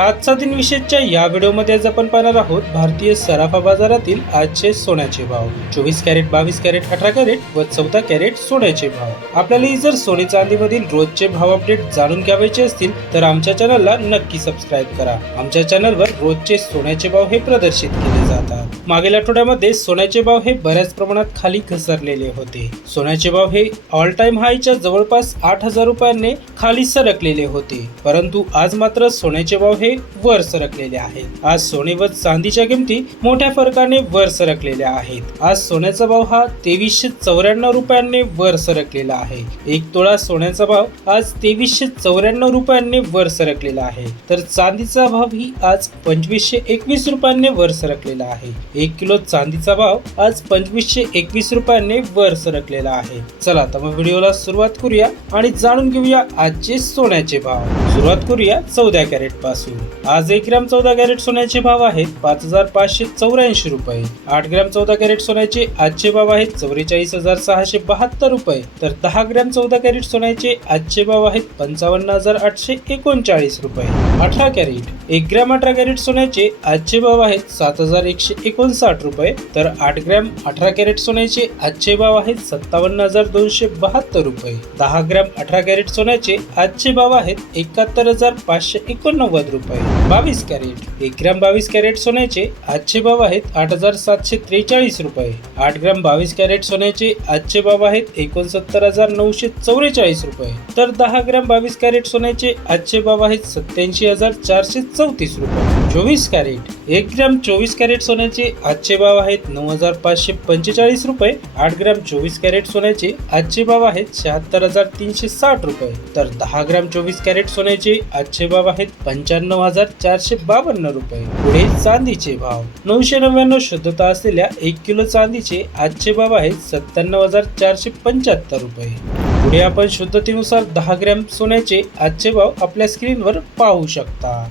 आजचा दिन विशेषच्या या व्हिडिओमध्ये आज आपण पाहणार आहोत भारतीय सराफा बाजारातील आजचे सोन्याचे भाव. चोवीस कॅरेट बावीस कॅरेट अठरा कॅरेट व चौदा कॅरेट सोन्याचे भाव. आपल्याला जर सोने चांदीमधील रोजचे भाव अपडेट जाणून घ्यावायचे असतील तर आमच्या चॅनलला नक्की सबस्क्राईब करा. आमच्या चॅनलवर रोजचे सोन्याचे भाव हे प्रदर्शित केले जातात. मागील आठवड्यामध्ये सोन्याचे भाव हे बऱ्याच प्रमाणात खाली घसरलेले होते. सोन्याचे भाव हे ऑल टाइम हायच्या जवळपास आठ हजार रुपयांनी खाली सरकलेले होते. परंतु आज मात्र सोन्याचे भाव हे वर सरकलेले आहेत. आज सोने व चांदीच्या किमती मोठ्या फरकाने वर सरकलेल्या आहेत. आज सोन्याचा भाव हा तेवीसशे चौऱ्याण्णव रुपयांनी वर सरकलेला आहे. एक तोळा सोन्याचा भाव आज तेवीसशे चौऱ्याण्णव रुपयांनी वर सरकलेला आहे. तर चांदीचा भाव ही आज पंचवीसशे एकवीस रुपयांनी वर सरकलेला आहे. एक किलो चांदीचा भाव आज पंचवीसशे एकवीस रुपयांनी वर सरकलेला आहे. चला तर मग व्हिडिओला सुरुवात करूया आणि जाणून घेऊया आजचे सोन्याचे भाव. सुरुवात करूया चौदा कॅरेटपासून. आज एक ग्रॅम चौदा कॅरेट सोन्याचे भाव आहेत पाच हजार पाचशे चौऱ्याऐंशी रुपये. आठ ग्रॅम चौदा कॅरेट सोन्याचे आजचे भाव आहेत चौवेचाळीस हजार सहाशे बहात्तर रुपये. तर दहा ग्रॅम चौदा कॅरेट सोन्याचे आजचे भाव आहेत पंचावन्न हजार आठशे एकोणचाळीस रुपये. अठरा कॅरेट एक ग्रॅम अठरा कॅरेट सोन्याचे आजचे भाव आहेत सात हजार एकशे एकोणसाठ रुपये. तर आठ ग्रॅम अठरा कॅरेट सोन्याचे आजचे भाव आहेत सत्तावन्न हजार दोनशे बहात्तर रुपये. दहा ग्रॅम अठरा कॅरेट सोन्याचे आजचे भाव आहेत एकाहत्तर हजार पाचशे एकोणनव्वद रुपये. बावीस कॅरेट. एक ग्रॅम बावीस कॅरेट सोन्याचे आजचे भाव आहेत आठ हजार सातशे त्रेचाळीस रुपये. आठ ग्रॅम बावीस कॅरेट सोन्याचे आजचे भाव आहेत एकोणसत्तर हजार नऊशे चौवेचाळीस रुपये. तर दहा ग्रॅम बावीस कॅरेट सोन्याचे आजचे भाव आहेत सत्याऐंशी हजार चारशे चौतीस रुपये. चोवीस कॅरेट. एक ग्रॅम चोवीस कॅरेट सोन्याचे आजचे भाव आहेत नऊ हजार पाचशे पंचेचाळीस रुपये. आठ ग्रॅम चोवीस कॅरेट सोन्याचे आजचे भाव आहेत शहात्तर हजार तीनशे साठ रुपये. तर दहा ग्रॅम चोवीस कॅरेट सोन्याचे आजचे भाव आहेत पंच्याण्णव हजार चारशे बावन्न रुपये. पुढे चांदीचे भाव. नऊशे नव्याण्णव शुद्धता असलेल्या एक किलो चांदीचे आजचे भाव आहेत सत्त्याण्णव हजार चारशे पंच्याहत्तर रुपये. पुढे आपण शुद्धतेनुसार दहा ग्रॅम सोन्याचे आजचे भाव आपल्या स्क्रीनवर पाहू शकता.